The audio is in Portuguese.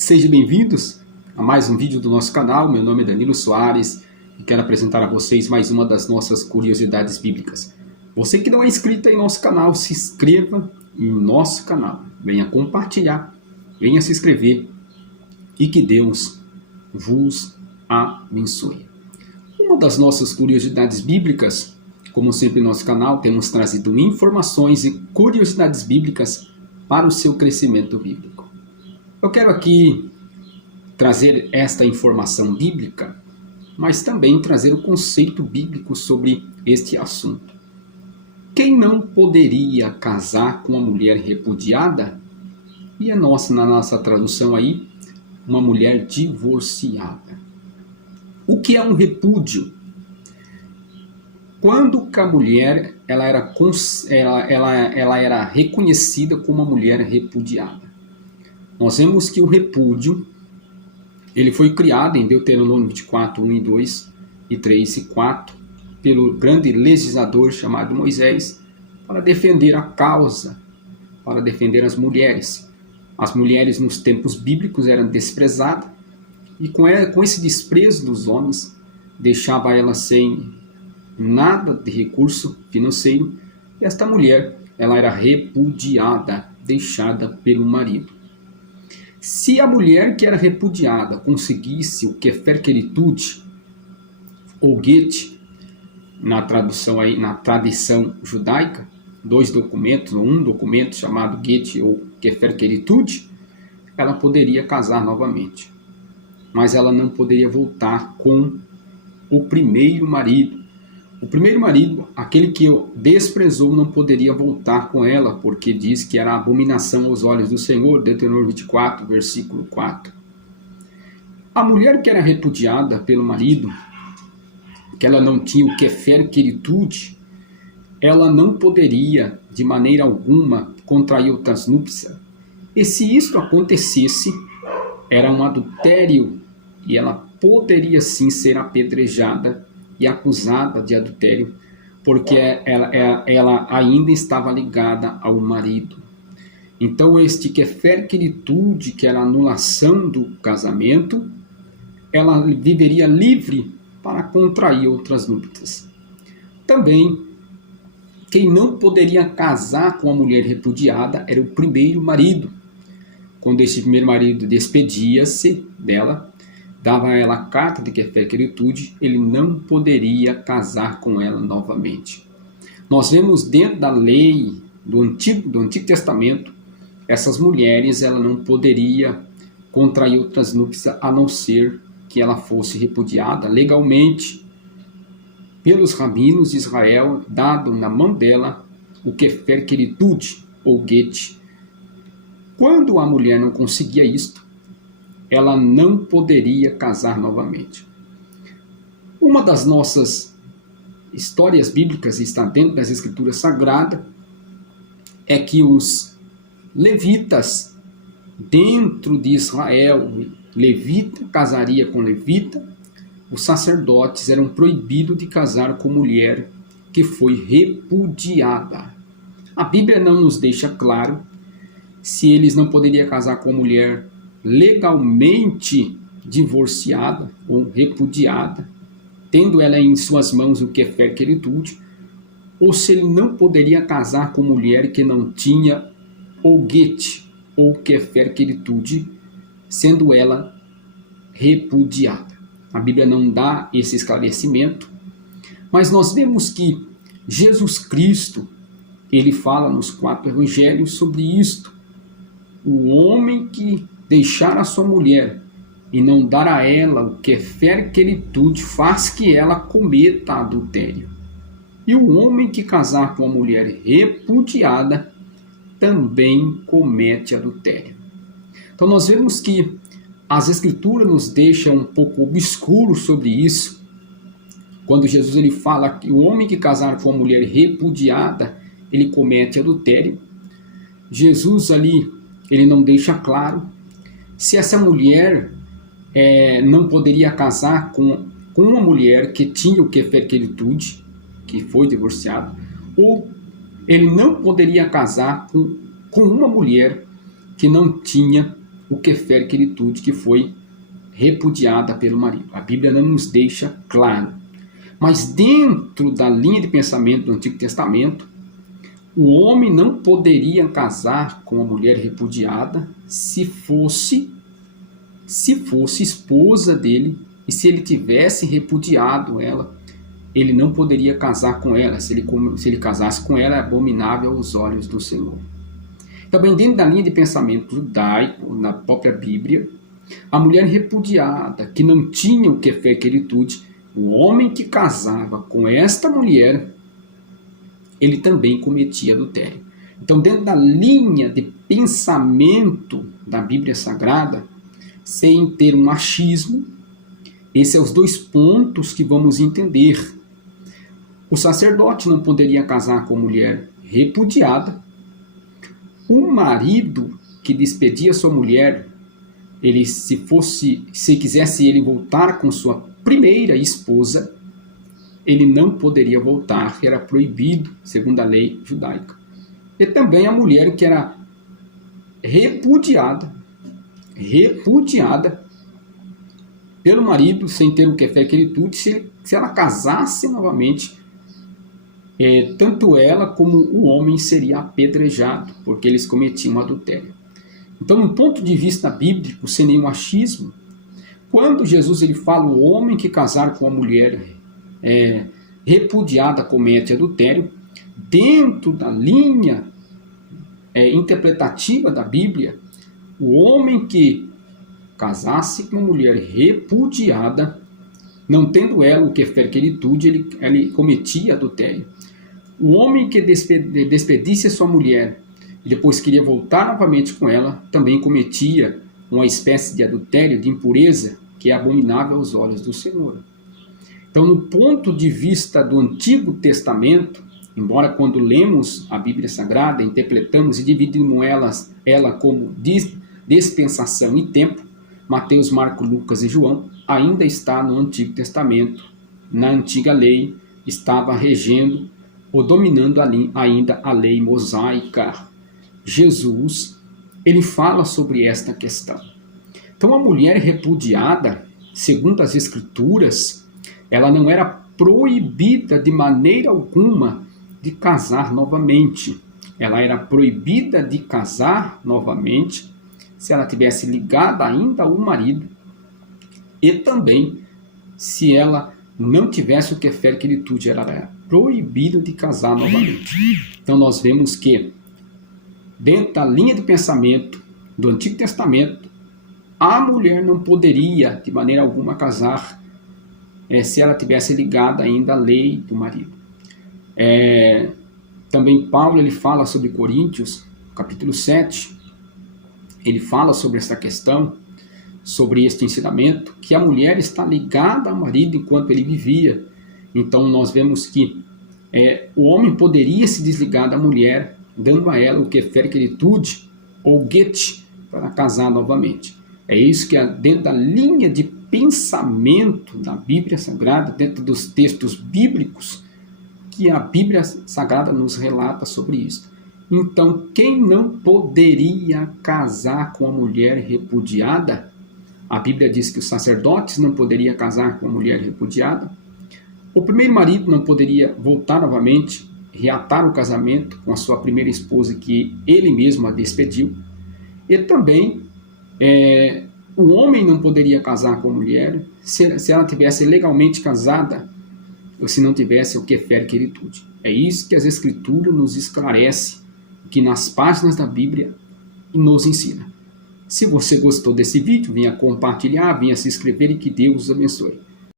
Sejam bem-vindos a mais um vídeo do nosso canal. Meu nome é Danilo Soares e quero apresentar a vocês mais uma das nossas curiosidades bíblicas. Você que não é inscrito em nosso canal, se inscreva em nosso canal. Venha compartilhar, venha se inscrever e que Deus vos abençoe. Uma das nossas curiosidades bíblicas, como sempre em nosso canal, temos trazido informações e curiosidades bíblicas para o seu crescimento bíblico. Eu quero aqui trazer esta informação bíblica, mas também trazer o conceito bíblico sobre este assunto. Quem não poderia casar com uma mulher repudiada? E na nossa tradução aí, uma mulher divorciada. O que é um repúdio? Quando a mulher ela era reconhecida como uma mulher repudiada. Nós vemos que o repúdio ele foi criado em Deuteronômio 24, 1 e 2 e 3 e 4 pelo grande legislador chamado Moisés para defender a causa, para defender as mulheres. As mulheres nos tempos bíblicos eram desprezadas e com esse desprezo dos homens deixava elas sem nada de recurso financeiro e esta mulher ela era repudiada, deixada pelo marido. Se a mulher que era repudiada conseguisse o kefer queritude, ou get, na tradução aí, na tradição judaica, dois documentos, ou um documento chamado get ou kefer queritude, ela poderia casar novamente. Mas ela não poderia voltar com o primeiro marido. O primeiro marido, aquele que desprezou, não poderia voltar com ela, porque diz que era abominação aos olhos do Senhor, Deuteronômio 24, versículo 4. A mulher que era repudiada pelo marido, que ela não tinha o kefer queritude, ela não poderia, de maneira alguma, contrair outras núpcias. E se isso acontecesse, era um adultério, e ela poderia sim ser apedrejada e acusada de adultério, porque ela ainda estava ligada ao marido. Então este kefer queritude, que era a anulação do casamento, ela viveria livre para contrair outras núpcias. Também, quem não poderia casar com a mulher repudiada era o primeiro marido. Quando este primeiro marido despedia-se dela, dava a ela a carta de kefer queritude, ele não poderia casar com ela novamente. Nós vemos dentro da lei do Antigo Testamento, essas mulheres ela não poderia contrair outras núpcias a não ser que ela fosse repudiada legalmente pelos rabinos de Israel, dado na mão dela o kefer queritude ou get. Quando a mulher não conseguia isto, ela não poderia casar novamente. Uma das nossas histórias bíblicas, está dentro das Escrituras Sagradas, é que os levitas, dentro de Israel, levita casaria com levita, os sacerdotes eram proibidos de casar com mulher que foi repudiada. A Bíblia não nos deixa claro se eles não poderiam casar com mulher legalmente divorciada ou repudiada, tendo ela em suas mãos o kefer queritude, ou se ele não poderia casar com mulher que não tinha o get ou kefer queritude, sendo ela repudiada. A Bíblia não dá esse esclarecimento, mas nós vemos que Jesus Cristo, ele fala nos 4 evangelhos sobre isto. O homem que deixar a sua mulher e não dar a ela o kefer queritude faz que ela cometa adultério. E o homem que casar com a mulher repudiada também comete adultério. Então nós vemos que as Escrituras nos deixam um pouco obscuro sobre isso. Quando Jesus ele fala que o homem que casar com a mulher repudiada, ele comete adultério. Jesus ali, ele não deixa claro se essa mulher não poderia casar com uma mulher que tinha o kefer queritude, que foi divorciada, ou ele não poderia casar com uma mulher que não tinha o Kefer Queritude, que foi repudiada pelo marido. A Bíblia não nos deixa claro. Mas dentro da linha de pensamento do Antigo Testamento, o homem não poderia casar com a mulher repudiada se fosse esposa dele, e se ele tivesse repudiado ela, ele não poderia casar com ela. Se ele casasse com ela, é abominável aos olhos do Senhor. Também dentro da linha de pensamento judaico, na própria Bíblia, a mulher repudiada, que não tinha o Kefer Queritude, o homem que casava com esta mulher, ele também cometia adultério. Então, dentro da linha de pensamento da Bíblia Sagrada, sem ter um achismo, esses são os dois pontos que vamos entender. O sacerdote não poderia casar com mulher repudiada. O marido que despedia sua mulher, ele se quisesse ele voltar com sua primeira esposa, ele não poderia voltar, era proibido, segundo a lei judaica. E também a mulher que era repudiada pelo marido, sem ter o Kefer Queritude, se ela casasse novamente, tanto ela como o homem seria apedrejado, porque eles cometiam adultério. Então, no ponto de vista bíblico, sem nenhum achismo, quando Jesus ele fala o homem que casar com a mulher repudiada comete adultério, dentro da linha interpretativa da Bíblia, o homem que casasse com uma mulher repudiada, não tendo ela o Kefer Queritude, ele cometia adultério. O homem que despedisse a sua mulher e depois queria voltar novamente com ela, também cometia uma espécie de adultério, de impureza, que é abominável aos olhos do Senhor. Então, no ponto de vista do Antigo Testamento, embora quando lemos a Bíblia Sagrada, interpretamos e dividimos ela como dispensação e tempo, Mateus, Marcos, Lucas e João, ainda está no Antigo Testamento, na antiga lei, estava regendo ou dominando ainda a lei mosaica. Jesus, ele fala sobre esta questão. Então, a mulher repudiada, segundo as Escrituras, ela não era proibida de maneira alguma de casar novamente. Ela era proibida de casar novamente se ela tivesse ligada ainda ao marido, e também se ela não tivesse o Kefer Queritude, ela era proibida de casar novamente. Então nós vemos que dentro da linha de pensamento do Antigo Testamento, a mulher não poderia de maneira alguma casar se ela tivesse ligada ainda à lei do marido. Também Paulo ele fala sobre Coríntios, capítulo 7, ele fala sobre essa questão, sobre este ensinamento, que a mulher está ligada ao marido enquanto ele vivia. Então nós vemos que o homem poderia se desligar da mulher, dando a ela o Kefer Queritude ou get para casar novamente. É isso que é dentro da linha de pensamento da Bíblia Sagrada, dentro dos textos bíblicos, que a Bíblia Sagrada nos relata sobre isso. Então, quem não poderia casar com a mulher repudiada? A Bíblia diz que os sacerdotes não poderiam casar com a mulher repudiada. O primeiro marido não poderia voltar novamente, reatar o casamento com a sua primeira esposa que ele mesmo a despediu. E também o homem não poderia casar com a mulher se ela tivesse legalmente casada ou se não tivesse o Kefer Queritude. É isso que as Escrituras nos esclarece, que nas páginas da Bíblia nos ensina. Se você gostou desse vídeo, venha compartilhar, venha se inscrever e que Deus os abençoe.